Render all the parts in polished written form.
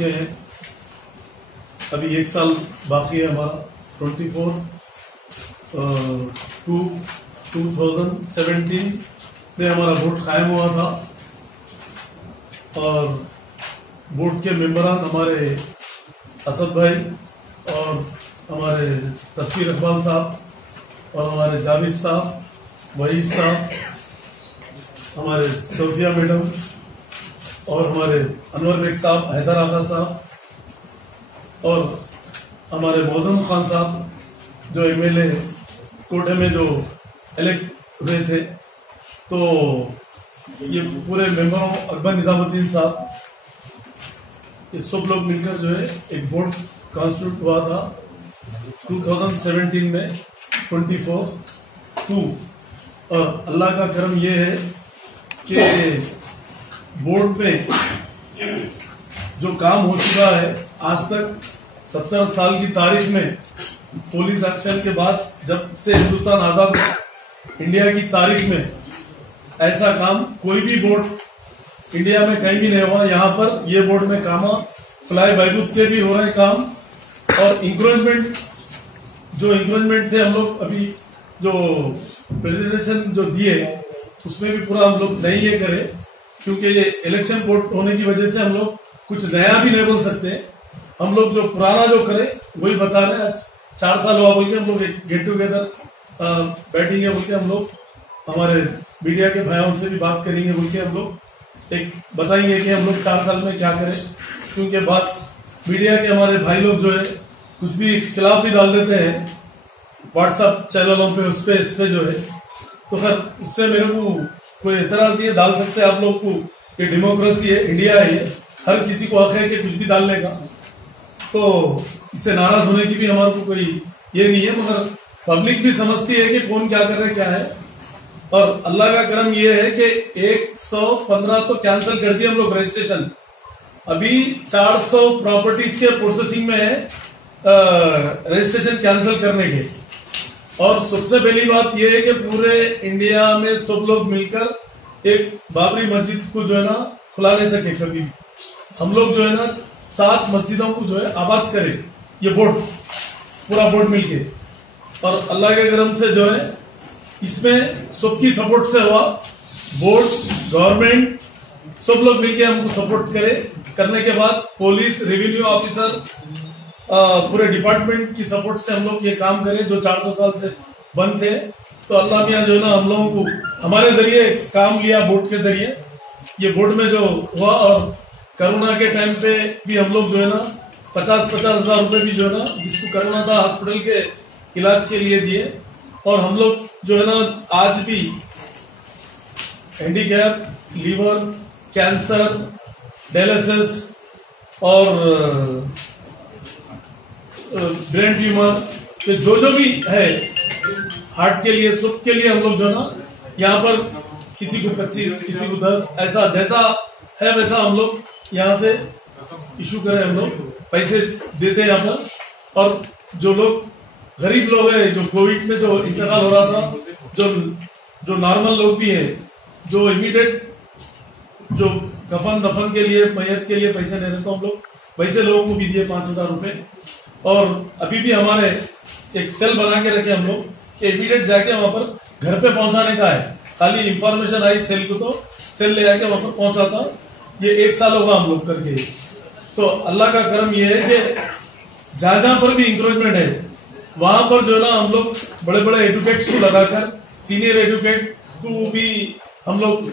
चुके हैं। अभी 1 साल बाकी है हमारा। 2017 में हमारा वोट कायम हुआ था और बोर्ड के मेंबरान हमारे असद भाई और हमारे तस्वीर इकबाल साहब और हमारे जावेद साहब, वहीद साहब, हमारे सोफिया मैडम और हमारे अनवर बेग साहब, हैदर आगा साहब और हमारे मौजम खान साहब जो एमएलए कोटे में जो इलेक्ट हुए थे। तो ये पूरे मेंबरों, अकबर निजामुद्दीन साहब, ये सब लोग मिलकर जो है एक बोर्ड कॉन्स्टिट्यूट हुआ था 2017 में 24/2। और अल्लाह का करम ये है कि बोर्ड में जो काम हो चुका है आज तक 70 साल की तारीख में, पुलिस एक्शन के बाद जब से हिंदुस्तान आजाद इंडिया की तारीख में ऐसा काम कोई भी बोर्ड इंडिया में कहीं भी नहीं हुआ। यहाँ पर ये बोर्ड में काम फ्लाई बहबूद के भी हो रहे काम और इंक्रोचमेंट थे हम लोग अभी जो प्रेजेंटेशन जो दिए उसमें भी पूरा हम लोग नहीं ये करें, क्योंकि ये इलेक्शन बोर्ड होने की वजह से हम लोग कुछ नया भी नहीं बोल सकते। हम लोग जो पुराना जो करें वही बता रहे हैं। 4 साल हुआ बोल के हम लोग एक गेट टुगेदर बैठेंगे बोल के हम लोग हमारे मीडिया के भाइयों से भी बात करेंगे बोल के हम लोग एक बताएंगे कि हम लोग 4 साल में क्या करें, क्योंकि बस मीडिया के हमारे भाई लोग जो है कुछ भी खिलाफ ही डाल देते हैं व्हाट्सएप चैनलों पे, उस पे इस पे जो है। तो खैर उससे मेरे को कोई एतराज नहीं है, डाल सकते हैं आप लोग को। ये डेमोक्रेसी है, इंडिया है, ये हर किसी को हक है कि कुछ भी डालने का। तो इससे नाराज होने की भी हमारे को कोई ये नहीं है, मगर पब्लिक भी समझती है कि कौन क्या कर रहे क्या है। और अल्लाह का करम ये है कि 115 तो कैंसिल कर दिए हम लोग रजिस्ट्रेशन। अभी 400 प्रॉपर्टीज के प्रोसेसिंग में है रजिस्ट्रेशन कैंसिल करने के। और सबसे पहली बात यह है कि पूरे इंडिया में सब लोग मिलकर एक बाबरी मस्जिद को जो है ना खुला नहीं सके कभी। हम लोग जो है ना 7 मस्जिदों को जो है आबाद करें, ये बोर्ड पूरा बोर्ड मिलके। और अल्लाह के करम से जो है इसमें सबकी सपोर्ट से हुआ। बोर्ड, गवर्नमेंट सब लोग मिलके हमको सपोर्ट करने के बाद पुलिस, रेवेन्यू ऑफिसर, पूरे डिपार्टमेंट की सपोर्ट से हम लोग ये काम करें जो 400 साल से बंद थे। तो अल्लाह मियाँ जो है ना हम लोगों को हमारे जरिए काम लिया, बोर्ड के जरिए ये बोर्ड में जो हुआ। और कोरोना के टाइम पे भी हम लोग जो है ना 50-50 हजार रुपए भी जो है ना जिसको कोरोना था हॉस्पिटल के इलाज के लिए दिए। और हम लोग जो है ना आज भी हैंडीकैप, लीवर, कैंसर, डायलिसिस और ब्रेन ट्यूमर, जो भी है हार्ट के लिए, सबके लिए हम लोग जो है ना यहाँ पर किसी को 25, किसी को 10, ऐसा जैसा है वैसा हम लोग यहाँ से इशू करें। हम लोग पैसे देते हैं यहाँ पर। और जो लोग गरीब लोग हैं, जो कोविड में जो इंतकाल हो रहा था, जो नॉर्मल लोग भी हैं, जो इमीडिएट जो कफन दफन के लिए, मैयत के लिए पैसे नहीं रहते, हम लोग वैसे लोगों को भी दिए 5000 रुपए। और अभी भी हमारे एक सेल बना के रखे हम लोग कि इमीडिएट जाके वहां पर घर पे पहुंचाने का है। खाली इंफॉर्मेशन आई सेल को तो सेल ले जाके वहां पर पहुंचाता। ये 1 साल होगा हम लोग करके। तो अल्लाह का करम ये है कि जहां जहां पर भी इंक्रोचमेंट है वहां पर जो है ना हम लोग बड़े बड़े एडवोकेट्स को लगाकर, सीनियर एडवोकेट को भी हम लोग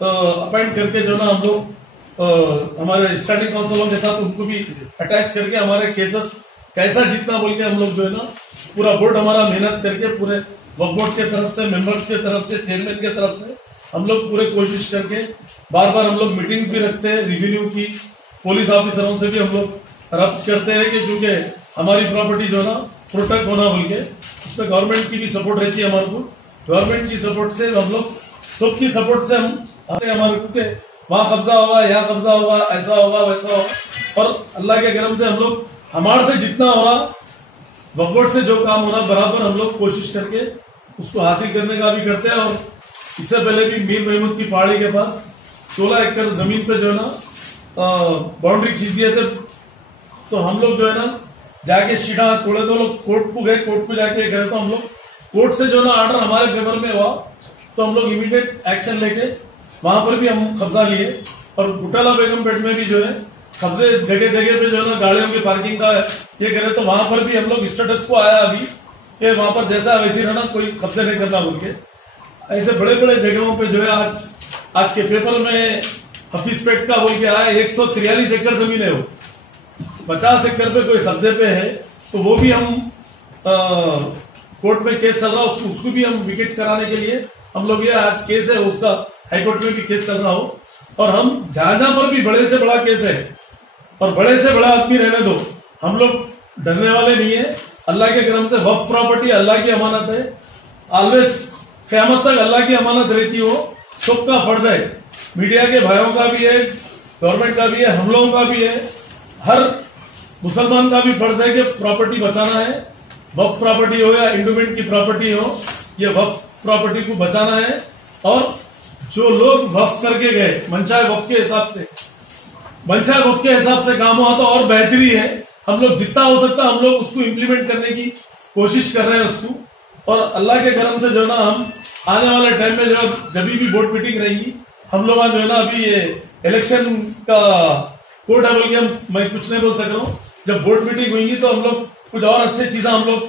अपॉइंट करके जो है ना हम लोग हमारे स्टडी काउंसिलों के साथ उनको भी अटैच करके हमारे केसेस कैसा जितना बोल के हम लोग जो है ना पूरा बोर्ड हमारा मेहनत करके पूरे वक्फ बोर्ड के तरफ से, मेंबर्स के तरफ से, चेयरमैन के तरफ से हम लोग पूरे कोशिश करके बार बार हम लोग मीटिंग्स भी रखते हैं। रिवेन्यू की, पुलिस ऑफिसरों से भी हम लोग रब्त करते हैं कि क्योंकि हमारी प्रॉपर्टी जो है ना प्रोटेक्ट होना बोल के, इसमें गवर्नमेंट की भी सपोर्ट रहती है हमारे को। गवर्नमेंट की सपोर्ट से हम लोग, सबकी सपोर्ट से हम आते हमारे को वहां कब्जा होगा, यहाँ कब्जा होगा, ऐसा होगा, वैसा होगा। और अल्लाह के करम से हम लोग हमारे से जितना हो रहा, वक्फ बोर्ड से जो काम हो रहा, बराबर हम लोग कोशिश करके उसको हासिल करने का भी करते हैं। और इससे पहले भी मीर महमूद की पहाड़ी के पास 16 एकड़ जमीन पे जो है ना बाउंड्री खींच दिए थे, तो हम लोग जो है ना जाके सीधा थोड़े तो लोग कोर्ट को गए, कोर्ट को जाके गए तो हम लोग कोर्ट से जो ना ऑर्डर हमारे फेवर में हुआ, तो हम लोग इमीडिएट एक्शन लेके वहां पर भी हम कब्जा लिए। और घोटाला बेगमपेट में भी जो है कब्जे जगह जगह पे जो है ना गाड़ियों की पार्किंग का ये करे, तो वहां पर भी हम लोग स्टेटस को आया अभी कि वहां पर जैसा वैसे रहना, कोई कब्जे नहीं करना बोल के। ऐसे बड़े बड़े जगहों पे जो है आज के पेपर में हफीजपेट का बोल के आया 143 एकड़ जमीन है, वो 50 एकड़ पे कोई कब्जे पे है, तो वो भी हम कोर्ट में केस चल रहा, उसको भी हम विकेट कराने के लिए हम लोग, ये आज केस है उसका हाईकोर्ट में भी केस चल रहा हो। और हम जहां पर भी बड़े से बड़ा केस है और बड़े से बड़ा आदमी रहने दो, हम लोग डरने वाले नहीं है। अल्लाह के करम से वक्फ प्रॉपर्टी अल्लाह की अमानत है, ऑलवेज क़यामत तक अल्लाह की अमानत रहती हो। सबका फर्ज है, मीडिया के भाइयों का भी है, गवर्नमेंट का भी है, हम लोगों का भी है, हर मुसलमान का भी फर्ज है कि प्रॉपर्टी बचाना है। वक्फ प्रॉपर्टी हो या इंडोमेंट की प्रॉपर्टी हो, ये वक्फ प्रॉपर्टी को बचाना है। और जो लोग वक्फ करके गए मंशा वक्फ के हिसाब से, मंशा वक्फ के हिसाब से काम हुआ तो और बेहतरी है। हम लोग जितना हो सकता हम लोग उसको इम्प्लीमेंट करने की कोशिश कर रहे हैं उसको। और अल्लाह के करम से जो ना हम आने वाले टाइम में जब भी बोर्ड मीटिंग रहेंगी, हम लोग जो है ना अभी ये इलेक्शन का कोर्ट है बोल के मैं कुछ नहीं बोल सक रहा हूँ। जब बोर्ड मीटिंग होगी तो हम लोग कुछ और अच्छी चीजें हम लोग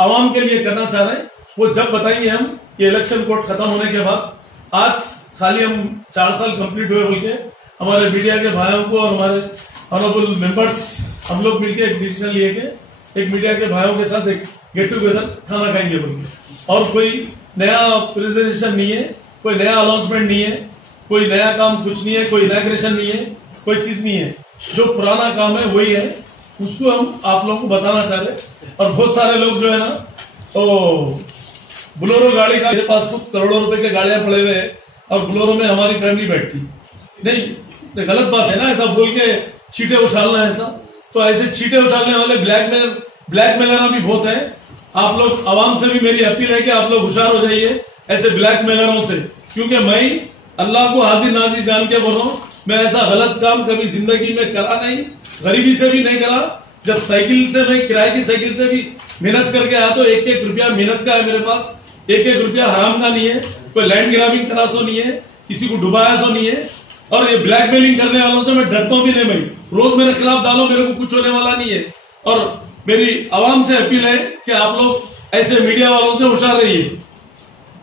आवाम के लिए करना चाह रहे हैं, वो जब बताएंगे हम ये इलेक्शन कोर्ट खत्म होने के बाद। आज खाली हम 4 साल कंप्लीट हुए बोल के हमारे मीडिया के भाइयों को और हमारे ऑनरेबल मेंबर्स हम लोग मिलकर एक डिसीजन लिए कि एक मीडिया के भाइयों के साथ एक गेट टुगेदर खाना खाएंगे बोल के। और कोई नया प्रेजेंटेशन नहीं है, कोई नया अनाउंसमेंट नहीं है, कोई नया काम कुछ नहीं है, कोई इनॉग्रेशन नहीं है, कोई चीज नहीं है। जो पुराना काम है वही है, उसको हम आप लोगों को बताना चाह रहे। और बहुत सारे लोग जो है ना तो बुलोरो गाड़ी का, मेरे पास कुछ करोड़ों रुपए के गाड़ियां पड़े हुए हैं और बुलोरो में हमारी फैमिली बैठती नहीं, गलत बात है ना ऐसा बोल के छींटे उछालना ऐसा। तो ऐसे छींटे उछालने वाले ब्लैकमेलर भी बहुत है। आप लोग आवाम से भी मेरी अपील है कि आप लोग होशियार हो जाइए ऐसे ब्लैकमेलरों से, क्योंकि मैं अल्लाह को हाजिर नाजिर जान के बोल रहा हूँ, मैं ऐसा गलत काम कभी जिंदगी में करा नहीं, गरीबी से भी नहीं करा। जब साइकिल से मैं किराए की साइकिल से भी मेहनत करके आया तो 1-1 रुपया मेहनत का है मेरे पास, 1-1 रुपया हराम का नहीं है, कोई लैंड ग्राबिंग करा सो नहीं है, किसी को डुबाया सो नहीं है। और ये ब्लैकमेलिंग करने वालों से मैं डरता भी नहीं, मैं रोज मेरे खिलाफ डालो, मेरे को कुछ होने वाला नहीं है। और मेरी आवाम से अपील है कि आप लोग ऐसे मीडिया वालों से होशियार रहिए।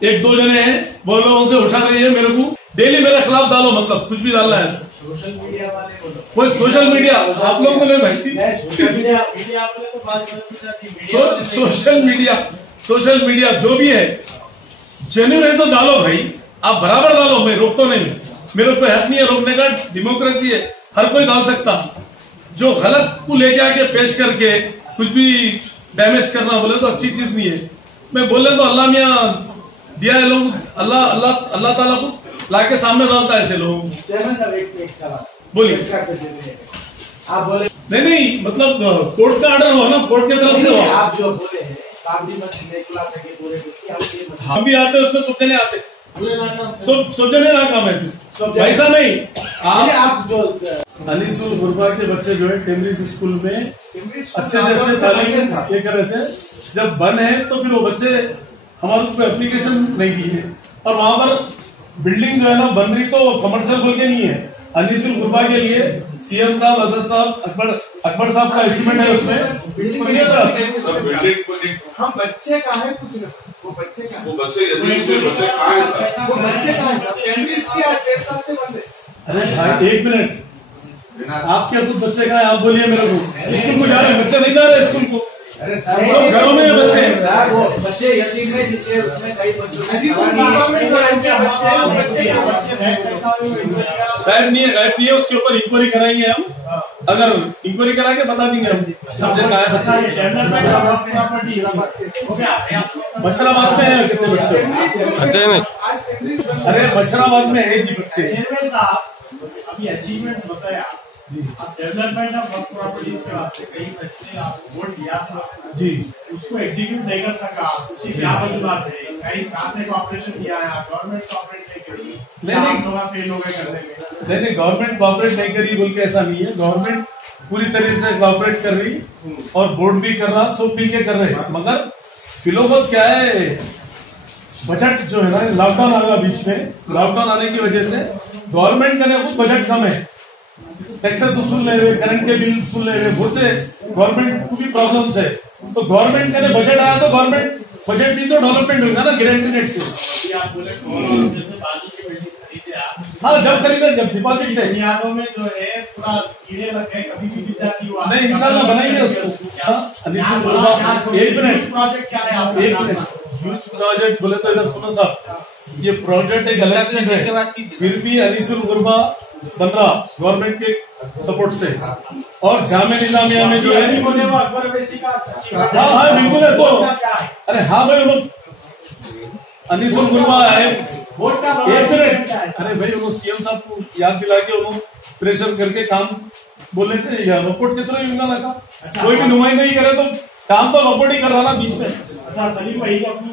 1-2 जने हैं वो लोगों से होशियार रहिए, मेरे को डेली मेरे खिलाफ डालो, मतलब कुछ भी डालना है। सोशल मीडिया वाले बोलो, कोई सोशल मीडिया आप लोग को नहीं भाई, सोशल मीडिया जो भी है जेन्युइन है तो डालो भाई, आप बराबर डालो, मैं रोकता नहीं, मेरे को हक नहीं है रोकने का, डेमोक्रेसी है, हर कोई डाल सकता। जो गलत को लेके आके पेश करके कुछ भी डैमेज करना बोले तो अच्छी चीज नहीं है। मैं बोले तो अल्लाह मियाँ दिया है लोग, अल्लाह ताला को लाके सामने डालता है ऐसे लोगों को। बोलिए आप बोले नहीं मतलब कोर्ट का ऑर्डर हुआ ना, कोर्ट की तरफ से हुआ। आप जो बोले हैं पूरे हम भी आते उसमें सब जने आते, सब जने ना काम है वैसा नहीं। आप जो अनिसुल गुरबा के बच्चे जो है कैम्ब्रिज स्कूल में अच्छे से अच्छे तालीम ये कर रहे थे, जब बन है तो फिर वो बच्चे हमारे को एप्लीकेशन नहीं दी है। और वहां पर बिल्डिंग जो है ना बन रही तो कमर्शियल बोल के नहीं है, अनिसुल गुरबा के लिए सीएम साहब, असद साहब, अकबर साहब का अचीवमेंट है उसमें। हम बच्चे का है कुछ नहीं, वो बच्चे का वो बच्चे कहाँ है? वो बच्चे का है, 1.5 साल से बंद है। अरे भाई 1 मिनट, आपके खुद बच्चे का है, आप बोलिए मेरे को स्कूल को जा रहे हैं, बच्चे नहीं जा रहे स्कूल को। अरे सब घरों में बच्चे हैं, वो बच्चे यतीम है जिसके उसमें कई बच्चों गायब नहीं है, उसके ऊपर इंक्वायरी कराएंगे हम, अगर इंक्वायरी करा के बता देंगे हम सब्जेक्ट का है बच्चे। मशराबाद में है कितने बच्चे? अरे मशराबाद में है जी बच्चे। अभी अचीवमेंट बताया अब डेवलपमेंट ऑफ वर्क प्रॉपर्टीज के वास्ते कई बच्चे आप वोट दिया था जी, उसको एग्जीक्यूट नहीं कर सका, उसकी क्या वजूहत है? गाइस कहाँ से कॉपरेशन किया है? गवर्नमेंट कॉपरेट नहीं करी, नहीं। आप लोग फेल हो गए करने में। नहीं, गवर्नमेंट कॉपरेट नहीं करी बोल के ऐसा नहीं है। गवर्नमेंट पूरी तरह से कॉपरेट कर रही और बोर्ड भी कर रहा, सब मिल के कर रहे हैं। मगर फिलहाल क्या है, बजट जो है ना, लॉकडाउन आ गया बीच में। लॉकडाउन आने की वजह से गवर्नमेंट का कुछ बजट कम है, टैक्सेस वसूल ले रहे, करंट के बिल वसूल ले रहे, बहुत से गवर्नमेंट को भी प्रॉब्लम्स है। तो गवर्नमेंट का बजट आया तो गवर्नमेंट बजट दी तो डेवलपमेंट होगा ना गारंटी रेट से। आप बोले जैसे बाजू की बिल्डिंग खरीदे आप, हाँ, जब खरीदा जब डिपॉजिट थे। बुनियादों में जो है पूरा कीड़े लग गए, कभी भी गिर जाती हुआ। नहीं, इंशाल्लाह बनाएंगे उसको। हाँ, अनिसुल गुरबा, एक मिनट, प्रोजेक्ट क्या है आपका? एक मिनट, ह्यूज प्रोजेक्ट बोले तो इधर सुनो साहब, ये प्रोजेक्ट एक अलग चीज है, फिर भी अनिसुल गुरबा बन रहा गवर्नमेंट के सपोर्ट से। और जामे निजामिया में जो है, बोले वो अकबर वैसी का। हाँ हाँ बिल्कुल है। तो क्या है? अरे हाँ भाई, लोग अनिसुल गुरबा है, वोट का एक मिनट। क्या है? अरे भाई, उन्होंने सीएम साहब को याद दिला के उन्होंने प्रेशर करके काम बोलने से या वोट के थ्रू यूंगा लगा। कोई भी नुमाइंदा ही करे तो काम तो वोट ही कर रहा ना बीच में। अच्छा सलीम भाई, अपने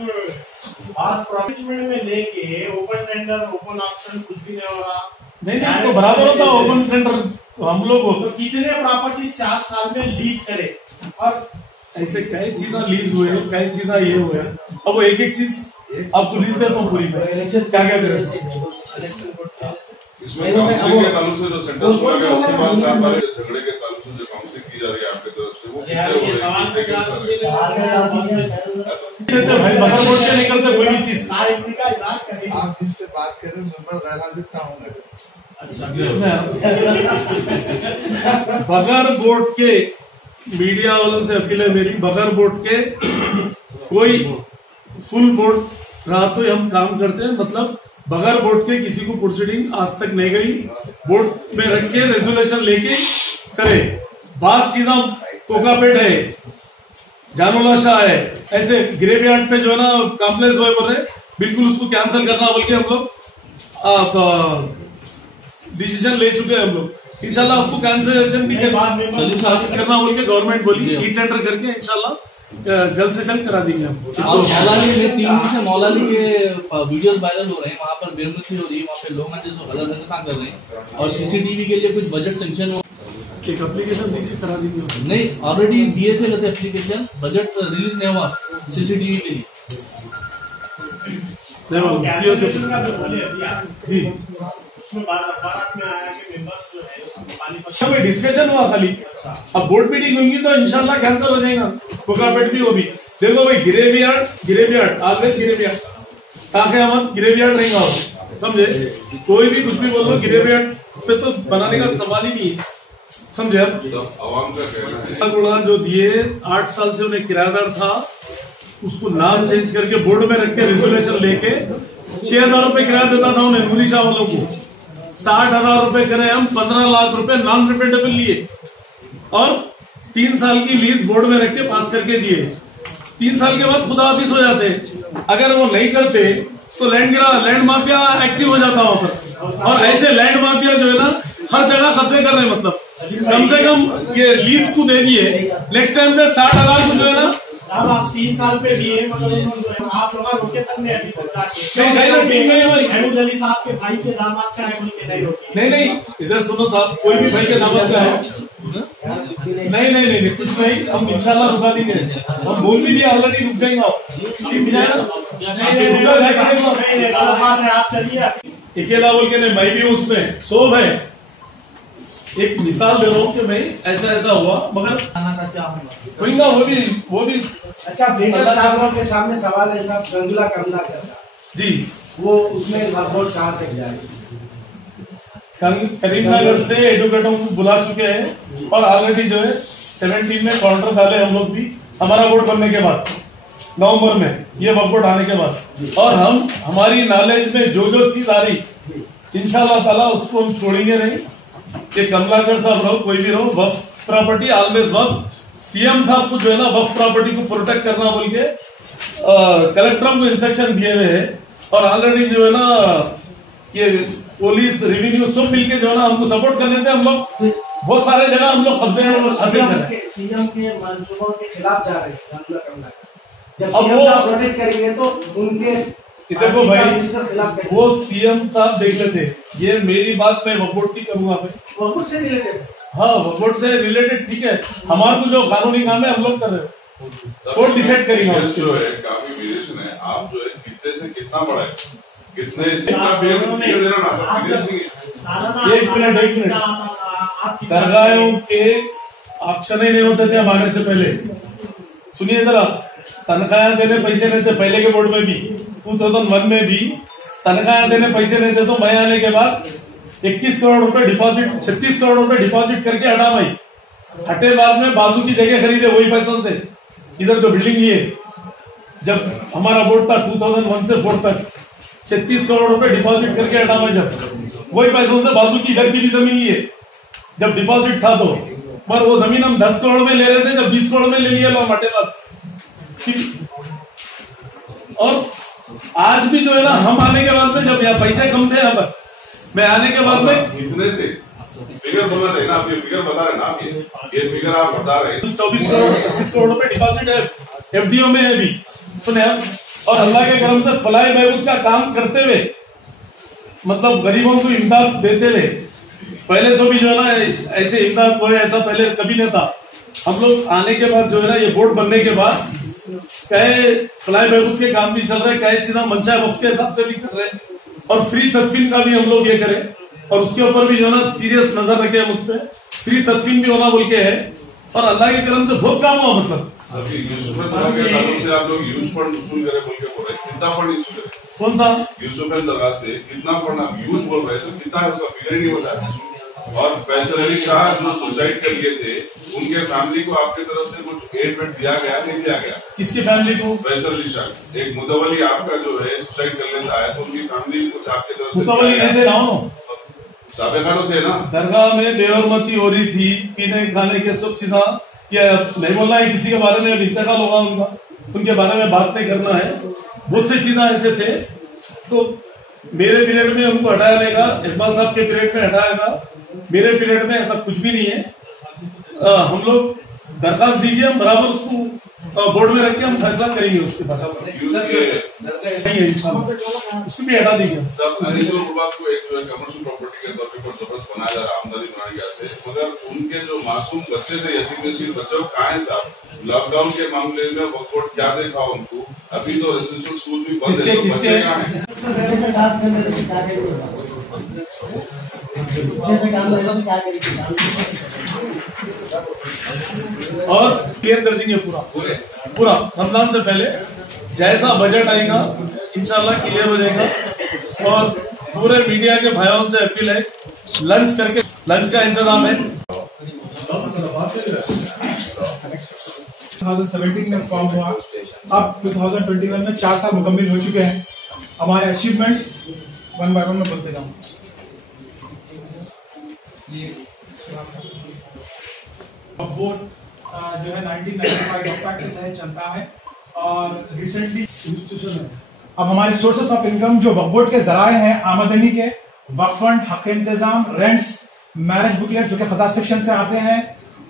पास प्रोविजमेंट में लेके ओपन टेंडर, ओपन ऑप्शन कुछ भी नहीं हो रहा। नहीं, तो बराबर होता ओपन टेंडर हम लोग। तो कितने प्रॉपर्टी 4 साल में लीज करे? और ऐसे कई चीजें लीज हुए, कई चीजें ये हुए। अब वो एक एक चीज आपको लीज देता हूँ पूरी में, क्या क्या करें। इसमें काउंसलिंग के ताल्लुक से जो सेंटर खोला गया, उसके बाद झगड़े के ताल्लुक से जो काउंसलिंग की जा रही है आपकी तरफ से, वो कितने हो रही है? भाई बगैर वोट के नहीं करते कोई भी चीज। आप जिनसे बात करें उन पर गैर हाजिर का होंगे। बगैर वोट के मीडिया वालों से अपील है मेरी, बगैर वोट के कोई फुल वोट रहा तो हम काम करते हैं। मतलब बगैर वोट के किसी को प्रोसीडिंग आज तक नहीं गई, वोट में रख के रेजोल्यूशन लेके करे। बात सीधा कोकापेट है, जानोला शाह है, ऐसे ग्रेवयार्ड पे जो है ना कॉम्प्लेक्स हुए बोल रहे, बिल्कुल उसको कैंसिल करना बोल के हम लोग डिसीजन ले चुके हैं। हम लोग इंशाल्लाह उसको कैंसिलेशन भी करना बोल के गवर्नमेंट बोली, ई टेंडर करके इंशाल्लाह जल्द से जल्द करा देंगे हम। और मौलाली में 3 दिन से मौलाली के वीडियोस वायरल हो रहे हैं, वहाँ पर बेरुखी हो रही है, वहाँ पे लोग हैं जो गलत इंतजाम कर रहे हैं। और सीसीटीवी के लिए कुछ बजट सेंक्शन हो, एक एप्लीकेशन दीजिए, करा देंगे। नहीं ऑलरेडी दिए थे कहते एप्लीकेशन, बजट रिलीज नहीं हुआ सीसीटीवी के लिए। सीओ से जी, उसमें बात अखबार में आया कि मेंबर्स जो है पानी डिस्कशन हुआ खाली। अब बोर्ड मीटिंग होंगी तो इंशाल्लाह कैंसिल हो जाएगा, कोकापेट भी होगी। देखो भाई, गिरेबियार्ड आगे गिरेबियार्ड ताकि हम गिरेबियार्ड रहेगा हो, समझे। कोई भी कुछ भी बोल लो, गिरेबियार्ड पे तो बनाने का सवाल ही नहीं है, समझे। आवाम का कहना है जो दिए 8 साल से उन्हें किराएदार था, उसको नाम चेंज करके बोर्ड में रख के रेजोल्यूशन लेके 6,000 रुपए किराया देता था उन्हें, नूरी शाह वालों को 60,000 रुपए करे, हम 15 लाख रुपए नॉन रिफंडेबल लिए और 3 साल की लीज बोर्ड में रख के पास करके दिए। 3 साल के बाद खुदा हाफिज हो जाते। अगर वो नहीं करते तो लैंड माफिया एक्टिव हो जाता वहां पर। और ऐसे लैंड माफिया जो है ना हर जगह कब्जे कर रहे हैं। मतलब कम से कम ये लीज को दे दिए, नेक्स्ट टाइम पे 60,000 को जो है ना आप 3 साल पे लिए, मतलब आप लोग रोके तक नहीं अभी तक जाके हमारी महमूद अली साहब के भाई के दामाद का है, बोल के नहीं रोकी। नहीं, इधर सुनो साहब, कोई भी भाई के दामाद का है नहीं, कुछ नहीं, हम इंशाल्लाह रुका देंगे। हम बोल भी दिया ऑलरेडी, रुक जाएंगे गलत बात है, आप चलिए। अकेला बोल के नहीं, मैं भी उसमें सोब है। एक मिसाल दे रहा हूँ कि मैं ऐसा हुआ, मगर होगा वो भी अच्छा, बेटा साहब के सामने सवाल है साहब, गंगुला कमला करता जी, वो उसमें वोट कहाँ तक जाएगी? करीमनगर से एडवोकेटों को बुला चुके हैं और ऑलरेडी जो है 17 में काउंटर डाले हम लोग भी, हमारा वोट बनने के बाद नवंबर में ये वोट आने के बाद। और हम हमारी नॉलेज में जो चीज आ रही इंशाल्लाह ताला उसको हम छोड़ेंगे नहीं। कि कमलाकर साहब रहो, कोई भी रहो, वक्फ प्रॉपर्टी ऑलवेज वक्फ। सीएम साहब को जो है ना वक्फ प्रॉपर्टी को प्रोटेक्ट करना बोल के कलेक्टर को इंस्ट्रक्शन दिए हुए हैं। और ऑलरेडी जो है ना ये पुलिस रेवेन्यू सब मिलके जो है ना हमको सपोर्ट करने से हम लोग बहुत सारे जगह हम लोग कब्जे हासिल कर रहे हैं। सीएम के मंसूबों के खिलाफ जा रहे हैं। जब अब सीएम साहब रोटेट करेंगे तो उनके देखो भाई, मिनिस्टर खिलाफ कैसे? वो सीएम साहब देख लेते। ये मेरी बात मैं वक्फ बोर्ड की करूंगा मैं। वक्फ बोर्ड से रिलेटेड, हाँ, वक्फ बोर्ड से रिलेटेड ठीक है। हमारे को जो कानूनी काम है हम लोग कर रहे हैं, कोर्ट डिसाइड करेगा। जो है काफी वेरिएशन है। आप जो है कितने से कितना बढ़ाए, कितने जितना फिगर देना ना एक मिनट दरगाहों के ऑक्शन ही नहीं होते थे हम आने से पहले। सुनिए जरा, तनख्वाह देने पैसे नहीं थे पहले के बोर्ड में भी, 2001 में भी तनख्वाह देने पैसे नहीं थे। तो मैं आने के बाद 21 करोड़ रुपए डिपॉजिट, 36 करोड़ रुपए डिपॉजिट करके हटा भाई। हटे बाद में बाजू की जगह खरीदे वही पैसों से। इधर जो बिल्डिंग लिए जब हमारा बोर्ड था 2001 से 4 तक 36 करोड़ रुपए डिपॉजिट करके हटा मैं, जब वही पैसों से बाजू की घर की भी जमीन लिए जब डिपॉजिट था। तो पर वो जमीन हम 10 करोड़ में ले रहे थे, जब 20 करोड़ में ले लिया लोग हटे बाद। और आज भी जो है ना, हम आने के बाद में जब यहाँ पैसे कम थे, यहाँ पर मैं आने के बाद में कितने थे फिगर बोलना चाहिए ना। आप ये फिगर बता रहे ना, आप ये फिगर आप बता रहे हैं। 24 करोड़ 25 करोड़ रुपए डिपॉजिट है, एफडीओ में है भी, सुने आप। और अल्लाह के करम से फलाह महबूद का काम करते हुए, मतलब गरीबों को इमदाद देते हुए। पहले तो भी जो है ना ऐसे इमदाद हुए, ऐसा पहले कभी नहीं था। हम लोग आने के बाद जो है ना, ये बोर्ड बनने के बाद कहे फलाह महबूद के काम भी चल रहे, कहे सीधा मंशा वक्फ के हिसाब से भी कर रहे, और फ्री तदफीन का भी हम लोग ये करें। और उसके ऊपर भी जो है ना सीरियस नजर रखे हम उस पर, फ्री तदफीन भी होना बोल के है। और अल्लाह के करम से बहुत काम हुआ। मतलब अभी यूसुफ दरगाह से आप लोग यूज फंड वसूल करे बोल के बोल रहे, कितना फंड यूज करे? कौन सा यूसुफ दरगाह से कितना फंड आप यूज बोल रहे हैं, कितना है उसका फिगर ही नहीं बताया। और फैसल अली शाह जो सुसाइड कर लिए थे, उनके फैमिली को आपकी तरफ से कुछ एड वेड दिया गया नहीं दिया गया? किसकी फैमिली को? फैसल अली शाह, एक मुतवली आपका जो है सुसाइड कर लेता है, तो उनकी फैमिली कुछ आपकी तरफ से मुतवली नहीं दे रहा हूँ। साबिका तो थे ना। दरगाह में बेहरमती हो रही थी, पीने खाने के सब चीजा। या नहीं बोलना है किसी के बारे में, इंतकाल होगा उनका, उनके बारे में बात नहीं करना है। बहुत सी चीजें ऐसे थे। तो मेरे पीरियड में उनको हटाया जाएगा, इकबाल साहब के पीरियड में हटाया जाएगा। मेरे पीरियड में ऐसा कुछ भी नहीं है। हम लोग दरखास्त दीजिए, हम बराबर उसको बोर्ड में रख के हम फैसला करेंगे उसके बाद। उसको भी हटा देंगे। सब अनिसुल गुरबात को एक जो है कमर्शियल प्रॉपर्टी के तौर पर जबरदस्त बनाया जा रहा है, आमदनी बनाई जा से, मगर उनके जो मासूम बच्चे थे, यतीम नसीब बच्चे, कहाँ है साहब? लॉकडाउन के मामले में वक्फ बोर्ड क्या देखा उनको? अभी तो रेसिडेंशियल स्कूल भी बंद है, तो बच्चे कहाँ हैं? और क्लियर कर देंगे पूरा रमजान से पहले। जैसा बजट आएगा इंशाल्लाह क्लियर हो जाएगा। और पूरे मीडिया के भाइयों से अपील है, लंच का इंतजाम है। 2017 में फॉर्म हुआ, अब 2021 में 4 साल मुकम्मल हो चुके हैं। हमारे अचीवमेंट्स वन बाय वन में बोलते जाऊँ। बोर्ड जो है 1995 एक्ट के तहत चलता है और रिसेंटली इंस्टीट्यूशन है। अब हमारे सोर्सेस ऑफ इनकम जो वक्फ बोर्ड के जराए हैं आमदनी के, वक्फ फंड, हक इंतजाम, रेंट्स, मैरिज बुकलेट जो कि खजाना सेक्शन से आते हैं।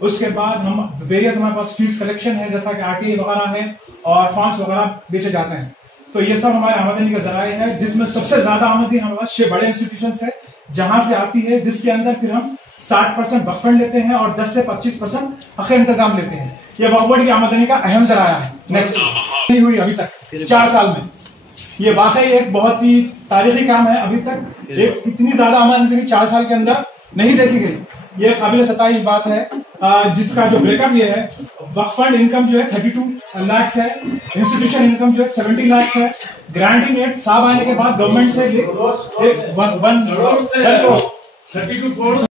उसके बाद हम वेरियस हमारे पास फीस कलेक्शन है, जैसा कि आरटीए वगैरह है और फॉर्म्स वगैरह बेचे जाते हैं। तो ये सब हमारे आमदनी के जराए हैं, जिसमें सबसे ज्यादा आमदनी हमारे पास 6 बड़े इंस्टीट्यूशन है जहां से आती है, जिसके अंदर फिर हम 60% वक्फ फंड लेते हैं और 10 से 25% हक इंतजाम लेते हैं। ये वक्फ बोर्ड की आमदनी का अहम जराया है। नेक्स्ट नहीं हुई अभी तक 4 साल में। ये वाकई एक बहुत ही तारीखी काम है। अभी तक एक इतनी ज्यादा आमदनी 4 साल के अंदर नहीं देखी गई। ये काबिल सताइश बात है, जिसका जो ब्रेकअप ये है, वक्फ फंड इनकम जो है 32 लाख है, इंस्टीट्यूशन इनकम जो है 70 लाख है, ग्रांटिंग रेट साहब आने के बाद गवर्नमेंट से 1 करोड़ 32 करोड़